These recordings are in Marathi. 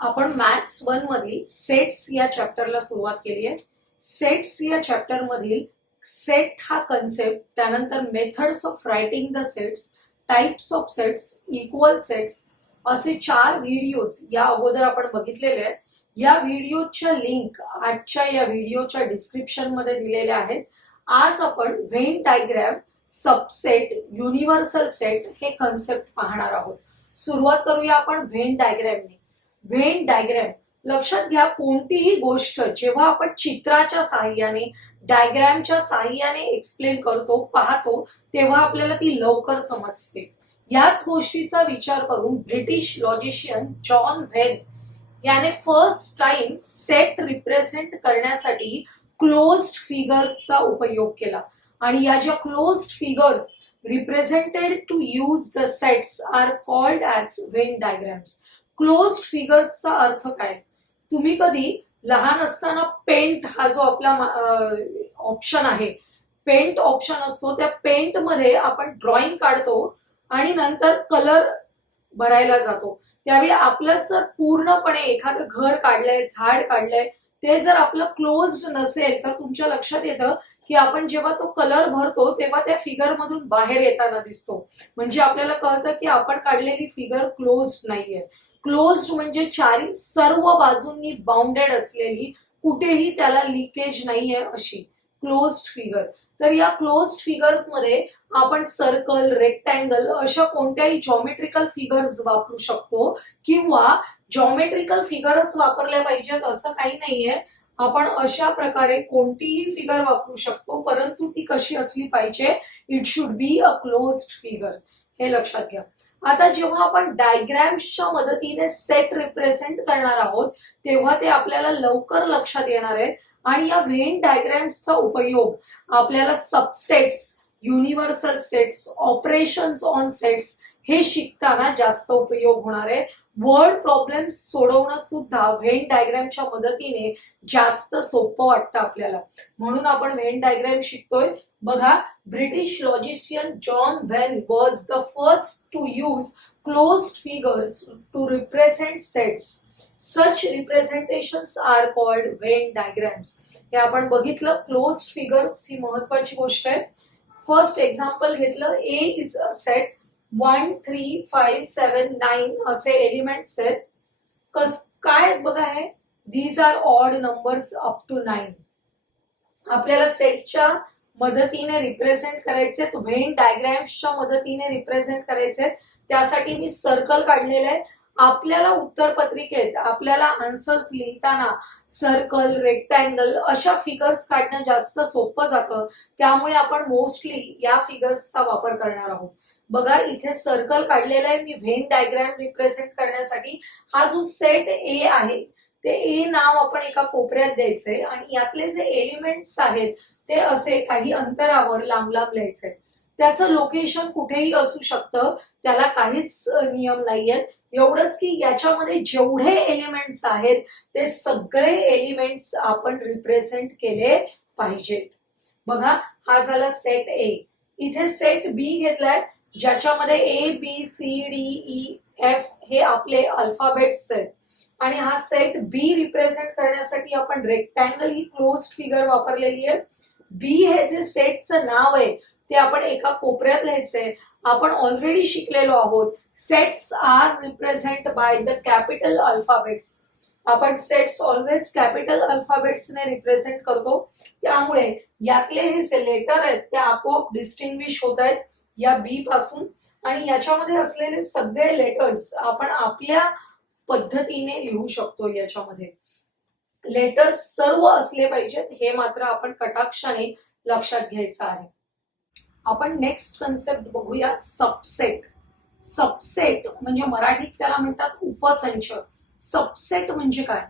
आपण मॅथ्स 1 मधील सेट्स या चॅप्टरला सुरुवात केली आहे. सेट्स या चॅप्टर मधील सेट हा कन्सेप्ट, त्यानंतर methods of writing the sets, types of sets, equal sets असे 4 व्हिडिओज या अगोदर आपण बघितलेले आहेत. या व्हिडिओच्या लिंक आजच्या या व्हिडिओच्या डिस्क्रिप्शन मध्ये दिलेल्या आहेत. आज आपण Venn diagram, subset, universal set हे कन्सेप्ट पाहणार आहोत. सुरुवात करूया आपण व्हेन डायग्रामने. व्हेन डायग्राम लक्षात घ्या, कोणतीही गोष्ट जेव्हा आपण चित्राच्या साहाय्याने, डायग्रामच्या साहाय्याने एक्सप्लेन करतो, पाहतो, तेव्हा आपल्याला ती लवकर समजते. याच गोष्टीचा विचार करून ब्रिटिश लॉजिशियन जॉन व्हेन याने फर्स्ट टाइम सेट रिप्रेझेंट करण्यासाठी क्लोज्ड फिगर्सचा उपयोग केला. आणि या ज्या closed figures represented to use the sets are called as Venn diagrams. Closed फिगर्सचा अर्थ काय? तुम्ही कधी लहान असताना पेंट हा जो आपला ऑप्शन आहे, पेंट ऑप्शन असतो, त्या पेंट मध्ये आपण ड्रॉइंग काढतो आणि नंतर कलर भरायला जातो. त्यावेळी आपलं जर पूर्णपणे एखादं घर काढलंय, झाड काढलंय, ते जर आपलं क्लोज्ड नसेल तर तुमच्या लक्षात येतं की आपण जेव्हा तो कलर भरतो तेव्हा त्या फिगर मधून बाहेर येताना दिसतो. म्हणजे आपल्याला कळतं की आपण काढलेली फिगर क्लोज्ड नाहीये. क्लोज्ड म्हणजे चारी सर्व बाजूंनी बाउंडेड असलेली, कुठेही त्याला लिकेज नाहीये अशी क्लोज्ड फिगर. तर या क्लोज्ड फिगर्स मध्ये आपण सर्कल, रेक्टँगल अशा कोणत्याही जॉमेट्रिकल फिगर्स वापरू शकतो, किंवा जॉमेट्रिकल फिगरच वापरल्या पाहिजेत असं काही नाहीये. आपण अशा प्रकारे कोणतीही फिगर वापरू शकतो, परंतु ती कशी असली पाहिजे? It should be a closed figure. हे लक्षात घ्या. आता जेव्हा आपण डायग्राम्सच्या मदतीने सेट रिप्रेझेंट करणार आहोत तेव्हा ते आपल्याला लवकर लक्षात येणार आहे. आणि या व्हेन डायग्राम्सचा उपयोग आपल्याला subsets, universal sets, operations on sets हे शिकताना जास्त उपयोग होणार आहे. वर्ड प्रॉब्लेम्स सोडवणं सुद्धा व्हेन डायग्रामच्या मदतीने जास्त सोपं वाटतं आपल्याला, म्हणून आपण व्हेन डायग्राम शिकतोय. बघा, British logician John Venn was the first to use closed figures to represent sets. Such representations are called Venn diagrams. हे आपण बघितलं. क्लोज्ड फिगर्स ही महत्वाची गोष्ट आहे. फर्स्ट एक्झाम्पल घेतलं, ए इज अ सेट. 1, 3, 5, 7, 9 असे एलिमेंट्स आहेत. काय आहेत बघा हे? These are odd numbers up to 9. आपल्याला सेटच्या मदतीने रिप्रेझेंट करायचे, व्हेन डायग्राम्सच्या मदतीने रिप्रेझेंट करायचे. त्यासाठी मी सर्कल काढलेलं आहे. आपल्याला उत्तर पत्रिकेत आपल्याला आन्सर्स लिहिताना सर्कल, रेक्टँगल अशा फिगर्स काढणं जास्त सोपं जातं. त्यामुळे आपण मोस्टली या फिगर्सचा वापर करणार आहोत. बघा, इथे सर्कल काढलेला आहे मी व्हेन डायग्राम रिप्रेझेंट करण्यासाठी. हा जो सेट ए आहे ते ए नाव आपण एका कोपऱ्यात द्यायचंय आणि यातले जे एलिमेंट्स आहेत ते असे काही अंतरावर लांब लांब लिहायचे. त्याचं लोकेशन कुठेही असू शकतं, त्याला काहीच नियम नाहीयेत. एवढंच की याच्यामध्ये जेवढे एलिमेंट्स आहेत ते सगळे एलिमेंट्स आपण रिप्रेझेंट केले पाहिजेत. बघा, हा झाला सेट ए. इथे सेट बी घेतलाय ज्याच्यामध्ये ए, बी, सी, डी, ई, एफ हे आपले अल्फाबेट्स आहेत. आणि हा सेट बी रिप्रेझेंट करण्यासाठी आपण रेक्टँगल ही क्लोज्ड फिगर वापरलेली आहे. बी हे जे सेटचं नाव आहे ते आपण एका कोपऱ्यात लिहायचंय. आपण ऑलरेडी शिकलेलो आहोत, sets are represent by the capital alphabets. आपण सेट्स ऑलवेज कॅपिटल अल्फाबेट्सने रिप्रेझेंट करतो. त्यामुळे यातले हे जे लेटर आहेत ते आपोआप डिस्टिंग्विश होत आहेत या बी पासून. आणि याच्यामध्ये असलेले सगळे लेटर्स आपण आपल्या पद्धतीने लिहू शकतो. याच्यामध्ये लेटर्स सर्व असले पाहिजेत, हे मात्र आपण कटाक्षाने लक्षात घ्यायचं आहे. आपण नेक्स्ट कन्सेप्ट बघूया, सबसेट. सबसेट म्हणजे मराठीत त्याला म्हणतात उपसंच. सबसेट म्हणजे काय?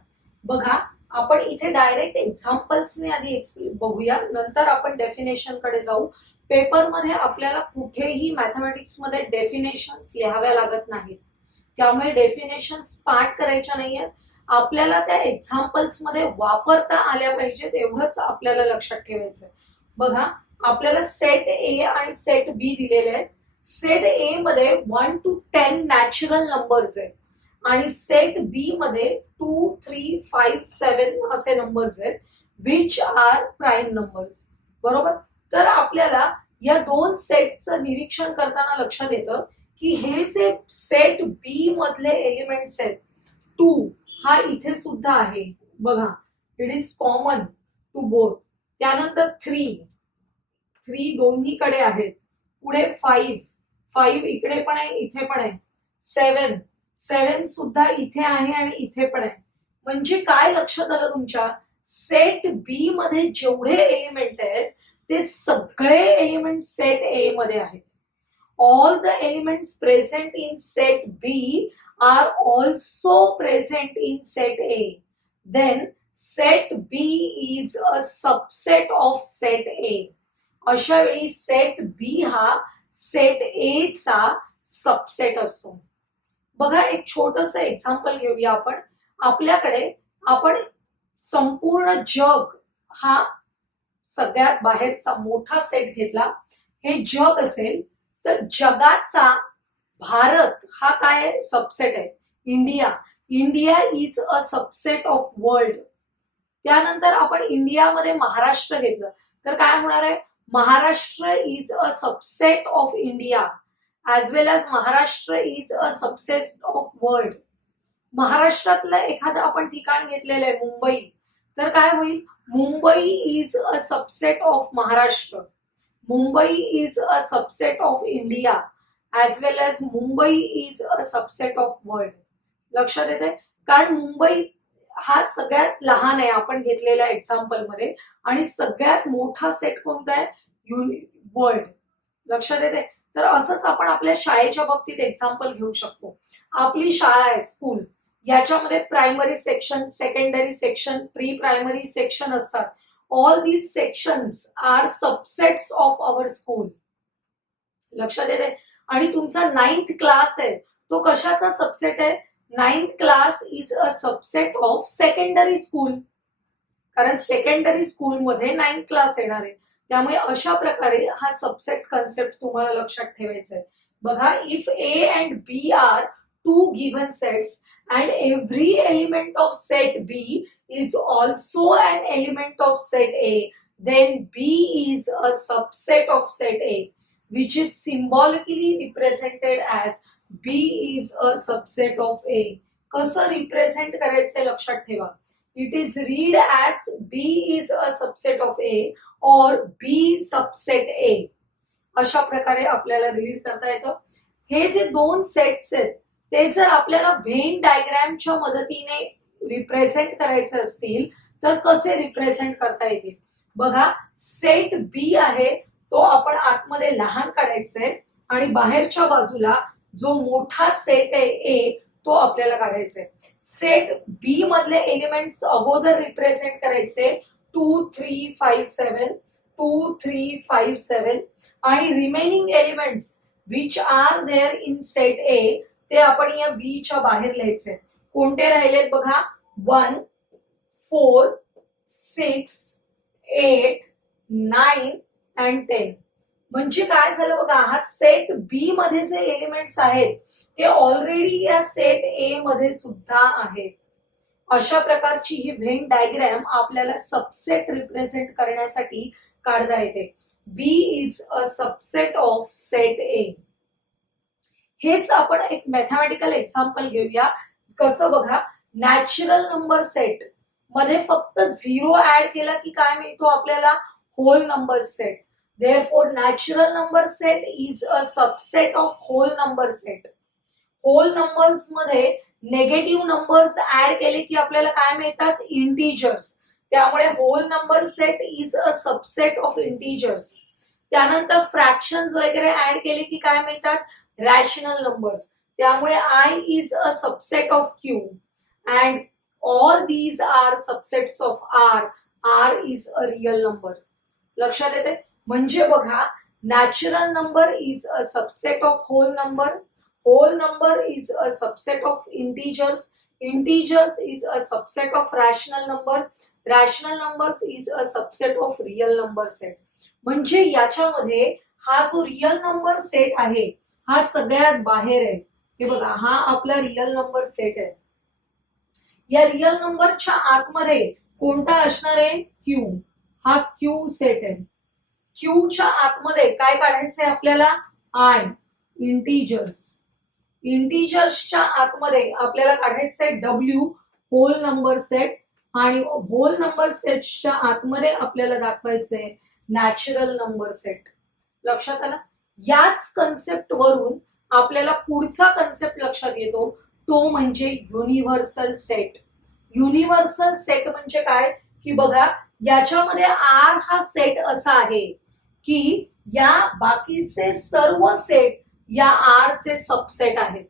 बघा, आपण इथे डायरेक्ट एक्झाम्पल्सने आधी बघूया, नंतर आपण डेफिनेशन कडे जाऊ. पेपरमध्ये आपल्याला कुठेही मॅथमॅटिक्स मध्ये डेफिनेशन्स लिहाव्या लागत नाहीत. त्यामुळे डेफिनेशन्स पाठ करायच्या नाहीयेत. आपल्याला त्या एक्झाम्पल्स मध्ये वापरता आल्या पाहिजेत, एवढंच आपल्याला लक्षात ठेवायचंय. बघा, आपल्याला सेट ए आणि सेट बी दिलेले आहेत. सेट ए मध्ये 1 to 10 नॅचरल नंबर्स आहेत आणि सेट बी मध्ये 2, 3, 5, 7 असे नंबर्स आहेत विच आर प्राईम नंबर्स. बरोबर. तर आपल्याला या दोन सेट्सचं निरीक्षण करताना लक्षात येतं की हे जे सेट बी मधले एलिमेंट्स आहेत 2 हा इथे सुद्धा आहे बघा, it is common to both. त्यानंतर 3 दोन्हीकडे आहेत. पुढे 5 इकडे पण आहे इथे पण आहे. 7 सुद्धा इथे आहे आणि इथे पण आहे. म्हणजे काय लक्षात आलं तुमच्या, सेट बी मध्ये जेवढे एलिमेंट आहेत ते सगळे एलिमेंट सेट ए मध्ये आहेत. All the elements present in set B are also present in set A. Then set B is a subset of set A. अशा वेळी सेट बी हा सेट ए चा सबसेट असतो. बघा एक छोटस एक्झाम्पल घेऊया आपण. आपल्याकडे आपण संपूर्ण जग हा सगळ्यात बाहेरचा मोठा सेट घेतला, हे जग असेल तर जगाचा भारत हा काय सबसेट आहे, India is a subset of world. त्यानंतर आपण इंडियामध्ये महाराष्ट्र घेतलं तर काय होणार आहे, Maharashtra is a subset of India as well as Maharashtra is a subset of world. महाराष्ट्रातलं एखादं आपण ठिकाण घेतलेलं आहे मुंबई, तर काय होईल, Mumbai is a subset of Maharashtra, Mumbai is a subset of India as well as Mumbai is a subset of world. लक्षात येते, कारण मुंबई हा सगळ्यात लहान आहे आपण घेतलेल्या एक्झाम्पल मध्ये आणि सगळ्यात मोठा सेट कोणता आहे, वर्ल्ड. लक्षात येते. तर असंच आपण आपल्या शाळेच्या बाबतीत एक्झाम्पल घेऊ शकतो. आपली शाळा आहे स्कूल, याच्यामध्ये primary section, secondary section, pre primary section असतात. All these sections are subsets of our school. लक्षात येते. आणि तुमचा 9th क्लास आहे तो कशाचा सबसेट आहे, 9th class is a subset of secondary school, कारण सेकंडरी स्कूल मध्ये 9th क्लास येणार आहे. त्यामुळे अशा प्रकारे हा सबसेट कन्सेप्ट तुम्हाला लक्षात ठेवायचा आहे. बघा, if A and B are two given sets and every element of set B is also an element of set A, then B is a subset of set A, which is symbolically represented as B is a subset of A. कसं रिप्रेझेंट करायचं लक्षात ठेवा. It is read as B is a subset of A or B subset A. अशा प्रकारे आपल्याला रीड करता येतं. हे जे दोन सेट्स आहेत ते जर आपल्याला व्हेन डायग्रामच्या मदतीने रिप्रेझेंट करायचे असतील तर कसे रिप्रेझेंट करता येतील. बघा, सेट बी आहे तो आपण आतमध्ये लहान काढायचंय आणि बाहेरच्या बाजूला जो मोठा सेट आहे ए तो आपल्याला काढायचा आहे. सेट बी मधले एलिमेंट्स अगोदर रिप्रेझेंट करायचे 2, 3, 5, 7, 2, 3, 5, 7 आणि remaining elements which are there in set A ते आपण या बी च्या बाहेर लिहायचे. कोणते राहिलेत बघा, 1, 4, 6, 8, 9 and 10. म्हणजे काय झालं बघा, हा सेट बी मध्ये जे एलिमेंट्स आहेत ते ऑलरेडी या सेट ए मध्ये सुद्धा आहेत. अशा प्रकारची ही व्हेन डायग्राम आपल्याला सबसेट रिप्रेझेंट करण्यासाठी काढता येते. B is a subset of set A. हेच आपण एक मॅथमॅटिकल एक्झाम्पल घेऊया. कसं बघा, नॅचरल नंबर सेट मध्ये फक्त 0 ऍड केला की काय मिळतो आपल्याला, whole number set. Therefore natural number set is a subset of whole number set. Whole numbers मध्ये नेगेटिव्ह नंबर्स ऍड केले की आपल्याला काय मिळतात, इंटीजर्स. त्यामुळे whole number set is a subset of integers. त्यानंतर फ्रॅक्शन्स वगैरे ऍड केले की काय मिळतात, रॅशनल नंबर्स. त्यामुळे I is a subset of Q and all these are subsets of R. R is a real number. लक्षात येते. म्हणजे बघा, natural number is a subset of whole number is a subset of integers is a subset of rational numbers is a subset of real number set. म्हणजे याच्यामध्ये हा जो रियल नंबर सेट आहे हा सगळ्यात बाहेर आहे. हे बघा, हा आपला रिअल नंबर सेट आहे. या रिअल नंबरच्या आतमध्ये कोणता असणार आहे? क्यू. हा क्यू सेट आहे. क्यूच्या आतमध्ये काय काढायचंय आपल्याला? I, integers. इंटीजर्सच्या आतमध्ये आपल्याला काढायचंय डब्ल्यू, होल नंबर सेट. आणि होल नंबर सेटच्या आतमध्ये आपल्याला दाखवायचंय नॅचरल नंबर सेट. लक्षात आलं? याच कन्सेप्ट वरून आपल्याला पुढचा कन्सेप्ट लक्षात येतो, तो म्हणजे युनिव्हर्सल सेट. युनिव्हर्सल सेट म्हणजे काय की बघा, याच्यामध्ये आर हा सेट असा आहे की या बाकीचे सर्व सेट या आर चे सबसेट आहेत.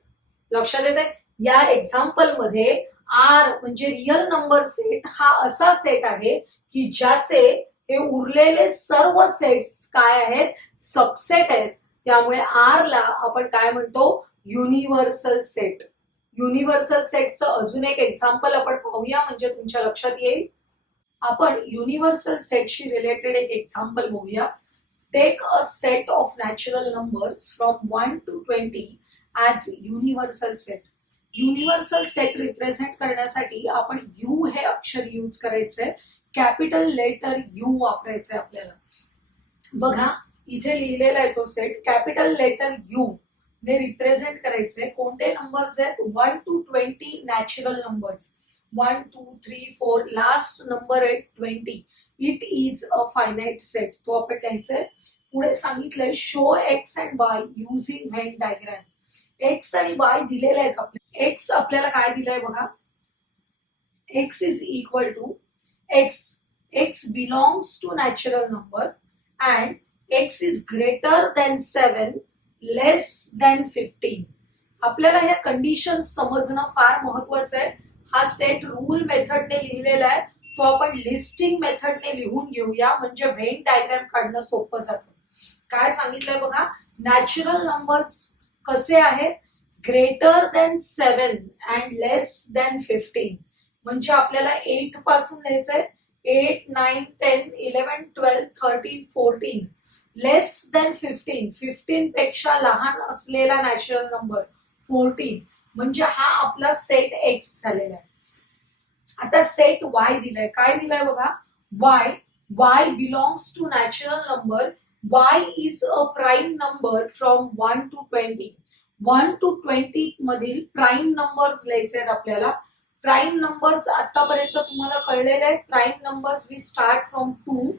लक्षात येते? या एक्झाम्पल मध्ये आर म्हणजे रिअल नंबर सेट हा असा सेट आहे की ज्याचे हे उरलेले सर्व सेट्स काय आहेत? सबसेट आहेत. त्यामुळे आर ला आपण काय म्हणतो? Universal set. युनिव्हर्सल सेटचं अजून एक एक्झाम्पल आपण पाहूया म्हणजे तुमच्या लक्षात येईल. आपण युनिव्हर्सल सेटशी रिलेटेड एक एक्झाम्पल बघूया. Take a set of natural numbers from 1 to 20 as universal set. Universal set represent करण्यासाठी आपण यू हे अक्षर यूज करायचंय. कॅपिटल लेटर यू वापरायचंय आपल्याला. बघा, इथे लिहिलेला आहे तो सेट. कॅपिटल लेटर यू ने रिप्रेझेंट करायचंय. कोणते नंबर्स आहेत? 1 to 20 natural numbers. 1, 2, 3, 4, last number आहे 20. It is a finite set. तो आपण घ्यायचंय. पुढे सांगितलंय show X and Y using Venn diagram. X आणि वाय दिलेले आहेत आपल्याला. एक्स आपल्याला काय दिलंय बघा, X is equal to X. X belongs to natural number and x is greater then 7, less than 15. आपल्याला ह्या कंडिशन समजणं फार महत्वाचं आहे. हा सेट रूल मेथडने लिहिलेला आहे, तो आपण लिस्टिंग मेथडने लिहून घेऊया म्हणजे व्हेन डायग्राम काढणं सोपं जातं. काय सांगितलंय बघा, नॅचरल नंबर्स कसे आहेत? Greater than 7 and less than 15. म्हणजे आपल्याला 8 पासून लिहायचंय. 8, 9, 10, 11, 12, 13, 14. Less than 15. 15 पेक्षा लहान असलेला नॅचरल नंबर 14. म्हणजे हा आपला सेट एक्स झालेला आहे. आता सेट वाय दिलाय. काय दिलाय बघा, Y. Y belongs to natural number. Y is a prime number from 1 to 20. 1 to 20 मधील प्राईम नंबर्स लिहायचे आहेत आपल्याला. प्राईम नंबर्स आतापर्यंत तुम्हाला कळलेले आहेत. Prime numbers we start from 2,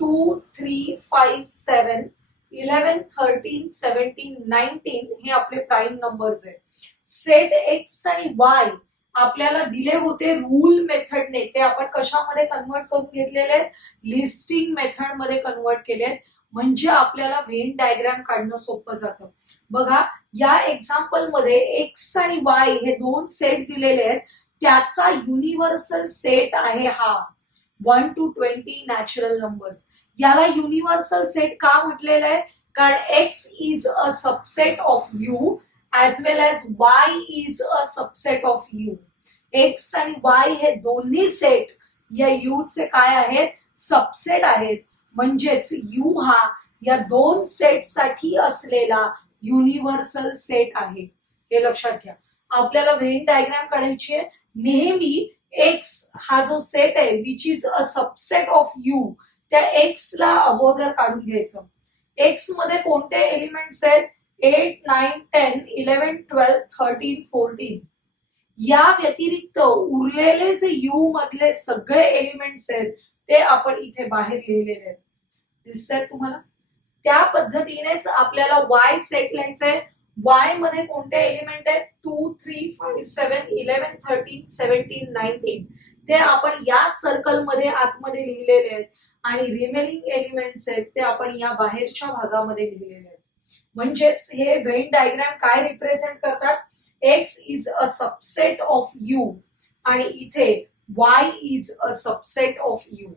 2, 3, 5, 7, 11, 13, 17, 19 हे आपले प्राईम नंबर्स आहेत. सेट एक्स आणि वाय आपल्याला दिले होते रूल मेथडने. ते आपण कशामध्ये कन्वर्ट करून घेतलेले आहेत? लिस्टिंग मेथड मध्ये कन्वर्ट केले. म्हणजे आपल्याला व्हेन डायग्राम काढणं सोपं जातं. बघा, या एक्झाम्पल मध्ये एक्स आणि वाय हे दोन सेट दिलेले आहेत. त्याचा युनिव्हर्सल सेट आहे हा 1 to 20 नॅचरल नंबर्स. याला युनिव्हर्सल सेट का म्हटलेलं आहे? कारण x is a subset of you as well as Y is a subset of you. X आणि वाय हे दोन्ही सेट या यू चे काय आहेत? सबसेट आहेत. म्हणजेच यू हा या दोन सेट साठी असलेला युनिव्हर्सल सेट आहे. हे लक्षात घ्या. आपल्याला व्हेन डायग्राम काढायची आहे. नेहमी एक्स हा जो सेट आहे which is a subset of you, त्या एक्स ला अगोदर काढून घ्यायचं. एक्स मध्ये कोणते एलिमेंट्स आहेत? 8, 9, 10, 11, 12, 13, 14. या व्यतिरिक्त उरलेले जे यू मधले सगळे एलिमेंट्स आहेत ते आपण इथे बाहेर लिहिलेले आहेत. दिसतंय तुम्हाला? त्या पद्धतीनेच आपल्याला वाय सेट लिहायचंय. वाय मध्ये कोणते एलिमेंट आहेत? 2, 3, 5, 7, 11, 13, 17, 19. ते आपण या सर्कल मध्ये आतमध्ये लिहिलेले आहेत आणि रिमेनिंग एलिमेंट्स आहेत ते आपण या बाहेरच्या भागामध्ये लिहिलेले आहेत. म्हणजेच हे व्हेन डायग्राम काय रिप्रेझेंट करतात? X is a subset of you आणि इथे Y is a subset of you.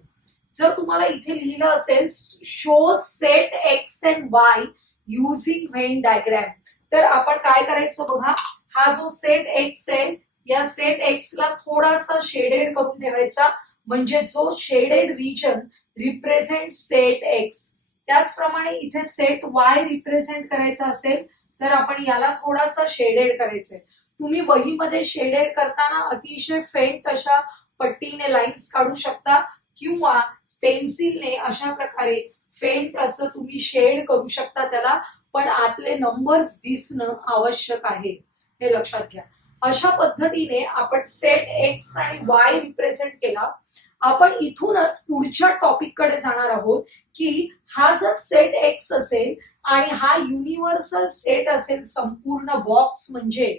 जर तुम्हाला इथे लिहिलं असेल show set x and Y using Venn diagram, तर आपण काय करायचं बघा, हा जो सेट एक्स आहे या सेट एक्स ला थोडासा शेडेड करून ठेवायचा म्हणजे जो shaded region represent set X. त्याचप्रमाणे इथे सेट वाय रिप्रेझेंट करायचा असेल तर आपण याला थोडासा शेडेड करायचंय. तुम्ही वहीमध्ये शेडेड करताना अतिशय फेंट अशा पट्टीने लाईन्स काढू शकता किंवा पेन्सिलने अशा प्रकारे फेंट असं तुम्ही शेड करू शकता त्याला, पण आतले नंबर्स दिसणं आवश्यक आहे, हे लक्षात घ्या. अशा पद्धतीने आपण सेट एक्स आणि वाय रिप्रेझेंट केला. आपण इथूनच पुढच्या टॉपिक कडे जाणार आहोत की हा जर सेट एक्स असेल आणि हा युनिव्हर्सल सेट असेल संपूर्ण बॉक्स म्हणजे,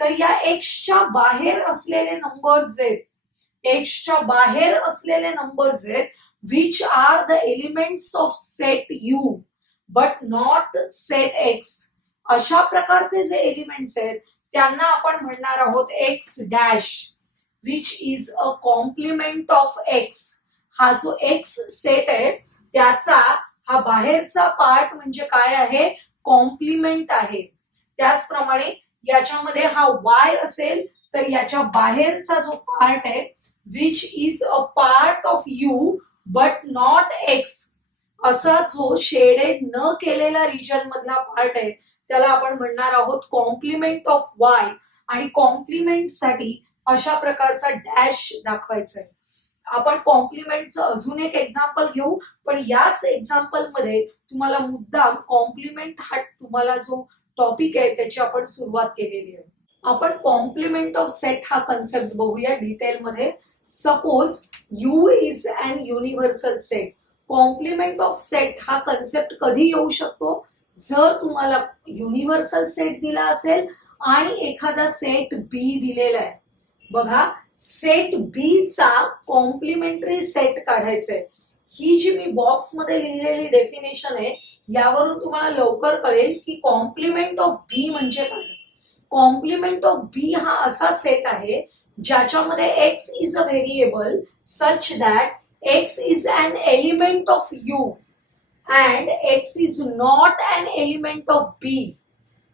तर या एक्सच्या बाहेर असलेले नंबर्स आहेत, एक्सच्या बाहेर असलेले नंबर्स आहेत which are the elements of set U but not set X. अशा प्रकारचे जे एलिमेंट्स आहेत त्यांना आपण म्हणणार आहोत X dash, which is a complement of X. हा जो एक्स सेट आहे त्याचा हा बाहेरचा पार्ट म्हणजे काय आहे, कॉम्प्लिमेंट आहे. त्याचप्रमाणे याच्यामध्ये हा वाय असेल तर याच्या बाहेरचा जो पार्ट आहे which is a part of you but not x, असा जो शेडेड न केलेला रिजन मधला पार्ट आहे त्याला आपण म्हणणार आहोत कॉम्प्लिमेंट ऑफ वाय. आणि कॉम्प्लिमेंट साठी अशा प्रकारचा डॅश दाखवायचा आहे. आपण कॉम्प्लिमेंटचं अजून एक एक्झाम्पल घेऊ, पण याच एक्झाम्पल मध्ये तुम्हाला मुद्दाम कॉम्प्लिमेंट हा तुम्हाला जो टॉपिक आहे त्याची आपण सुरुवात केलेली आहे. आपण कॉम्प्लिमेंट ऑफ सेट हा कन्सेप्ट बघूया डिटेल मध्ये. Suppose U is an universal set. Complement of set हा कन्सेप्ट कधी येऊ शकतो, जर तुम्हाला युनिव्हर्सल सेट दिला असेल आणि एखादा सेट बी दिलेला आहे. बघा, सेट बी चा कॉम्प्लिमेंटरी सेट काढायचंय. ही जी मी बॉक्स मध्ये लिहिलेली डेफिनेशन आहे यावरून तुम्हाला लवकर कळेल की कॉम्प्लिमेंट ऑफ बी म्हणजे काय. कॉम्प्लिमेंट ऑफ बी हा असा सेट आहे ज्याच्यामध्ये x is a variable such that x is an element of U and x is not an element of B.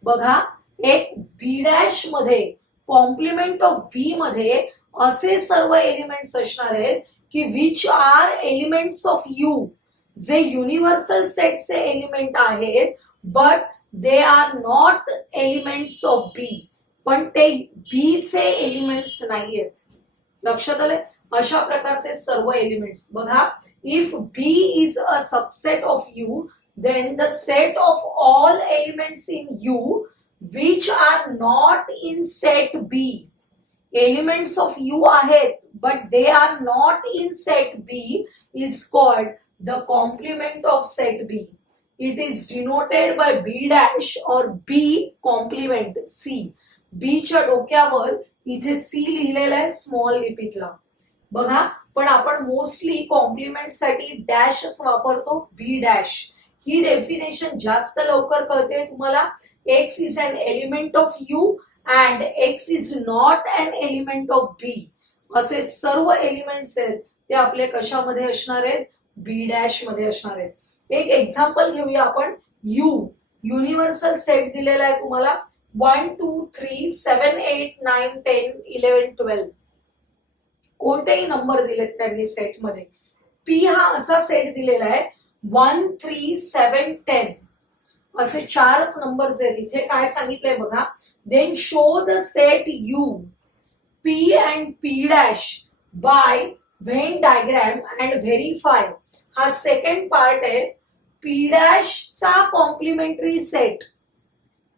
बघा, एक बी डॅश मध्ये कॉम्प्लिमेंट ऑफ बी मध्ये असे सर्व एलिमेंट्स असणार आहेत की which are elements of U, जे युनिव्हर्सल सेटचे एलिमेंट आहेत, but they are not elements of B, पण ते बी चे एलिमेंट्स नाहीयेत. लक्षात आले? अशा प्रकारचे सर्व एलिमेंट्स. बघा, if B is a subset of U then the set of all elements in U which are not in set B. Elements of U आहेत but they are not in set B is called the complement of set B. It is denoted by B dash और बी कॉम्प्लिमेंट सी. बी च्या डोक्यावर इथे सी लिहिलेला आहे स्मॉल लिपीतला. बघा, पण आपण मोस्टली कॉम्प्लिमेंट साठी डॅशच वापरतो, बी डॅश. ही डेफिनेशन जास्त लवकर कळते तुम्हाला. X is an element of U and x is not an element of B. असे सर्व एलिमेंट्स आहेत ते आपले कशामध्ये असणार आहेत, बी डॅश मध्ये असणार आहेत. एक एक्झाम्पल घेऊया आपण. यू युनिव्हर्सल सेट दिलेला आहे तुम्हाला 1 2 3 7 8 9 10 11 12. कोणतेही नंबर दिलेत त्यांनी सेट मध्ये. पी हा असा सेट दिलेला आहे 1 3 7 10 असे चारच नंबर्स आहेत. इथे काय सांगितलंय बघा, then show the set U P and P dash by Venn diagram and verify. हा सेकंड पार्ट आहे. पी डॅश चा कॉम्प्लिमेंटरी सेट,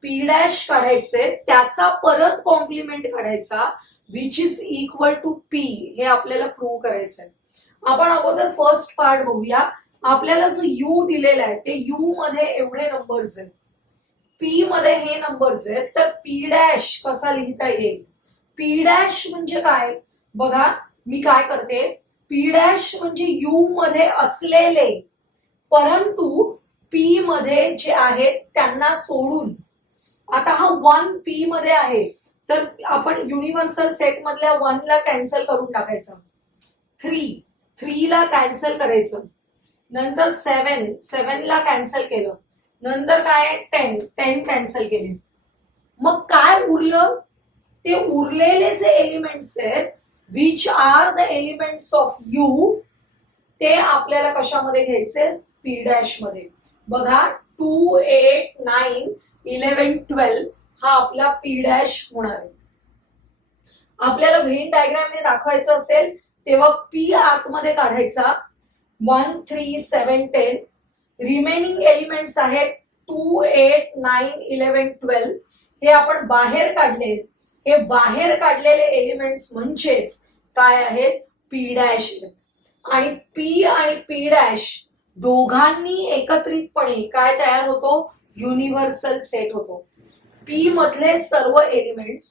पी डॅश काढायचे, त्याचा परत कॉम्प्लिमेंट काढायचा which is equal to P. हे आपल्याला प्रूव्ह करायचंय. आपण अगोदर फर्स्ट पार्ट बघूया. आपल्याला जो यू दिलेला आहे ते यू मध्ये एवढे नंबर्स आहेत, पी मध्ये हे नंबर्स आहेत, तर पी डॅश कसा लिहिता येईल. पी डॅश म्हणजे काय, बघा मी काय करते, पी डॅश म्हणजे यू मध्ये असलेले परंतु पी मध्ये जे आहेत त्यांना सोडून. आता हा 1 पी मध्ये आहे तर आपण युनिव्हर्सल सेट मधल्या 1 ला कॅन्सल करून टाकायचं, 3 ला कॅन्सल करायचं, नंतर 7 ला कॅन्सल केलं, नंतर काय 10 कॅन्सल केले. मग काय उरलं, ते उरलेले जे एलिमेंट्स आहेत which are the elements of you, ते आपल्याला कशामध्ये घ्यायचे, पी डॅश मध्ये. बघा 2 8 9 11 12 हा आपला पी डॅश होणार आहे. आपल्याला व्हेन डायग्रामने दाखवायचं असेल तेव्हा पी आतमध्ये काढायचा 1 3 7 10. रिमेनिंग एलिमेंट्स आहेत 2 8 9 11 12. हे आपण बाहेर काढले. हे बाहेर काढलेले एलिमेंट्स म्हणजेच काय आहेत, पी डॅश. आणि पी आणि पी डॅश दोघांनी एकत्रितपणे काय तयार होतो, युनिव्हर्सल सेट होतो. पी मधले सर्व एलिमेंट्स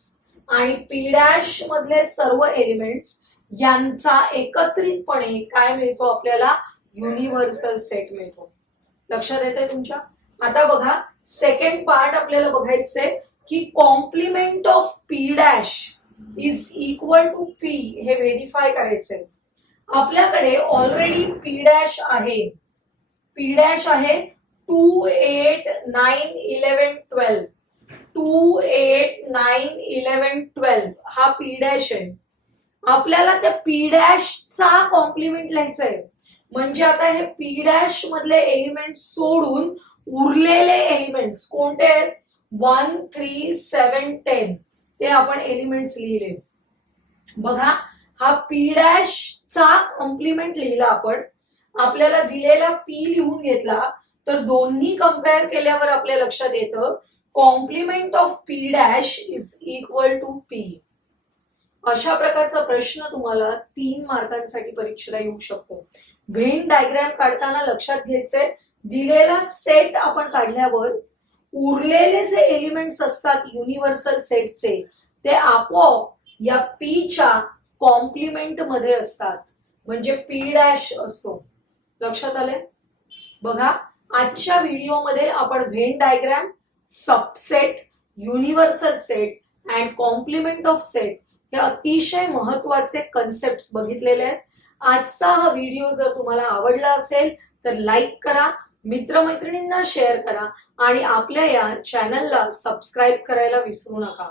आणि पी डॅश मधले सर्व एलिमेंट्स यांचा एकत्रितपणे काय मिळतो आपल्याला, युनिव्हर्सल सेट मिळतो. लक्षात येते तुमच्या. आता बघा सेकंड पार्ट आपल्याला बघायचंय की complement of P dash is equal to P हे व्हेरीफाय करायचंय. आपल्याकडे ऑलरेडी पी डॅश आहे. पी डॅश आहे 2 8 9 11 12. 2 8 9 11 12 हा पी डॅश आहे. आपल्याला त्या पी डॅशचा कॉम्प्लिमेंट लिहायचंय. म्हणजे आता हे पी डॅश मधले एलिमेंट सोडून उरलेले एलिमेंट्स कोणते आहेत, 1 3 7 10 ते आपण एलिमेंट्स लिहिले. बघा हा पी डॅश चा कॉम्प्लिमेंट लिहिला आपण. आपल्याला दिलेला पी लिहून घेतला तर दोन्ही कंपेअर केल्यावर आपल्या लक्षात येतं complement of P dash is equal to P. अशा प्रकारचा प्रश्न तुम्हाला 3 मार्कांसाठी परीक्षेला येऊ शकतो. व्हेन डायग्राम काढताना लक्षात घ्यायचंय दिलेला सेट आपण काढल्यावर उरलेले जे एलिमेंट्स असतात युनिव्हर्सल सेटचे ते आपोआप या पी च्या कॉम्प्लिमेंट मध्ये असतात. म्हणजे पी डॅश असतो. लक्षात आले. बघा आजच्या व्हिडिओमध्ये आपण Venn diagram, subset, universal set and complement of set हे अतिशय महत्वाचे कन्सेप्ट बघितलेले आहेत. आजचा हा व्हिडिओ जर तुम्हाला आवडला असेल तर लाईक करा, मित्रमैत्रिणींना शेअर करा आणि आपल्या या चॅनलला सबस्क्राईब करायला विसरू नका.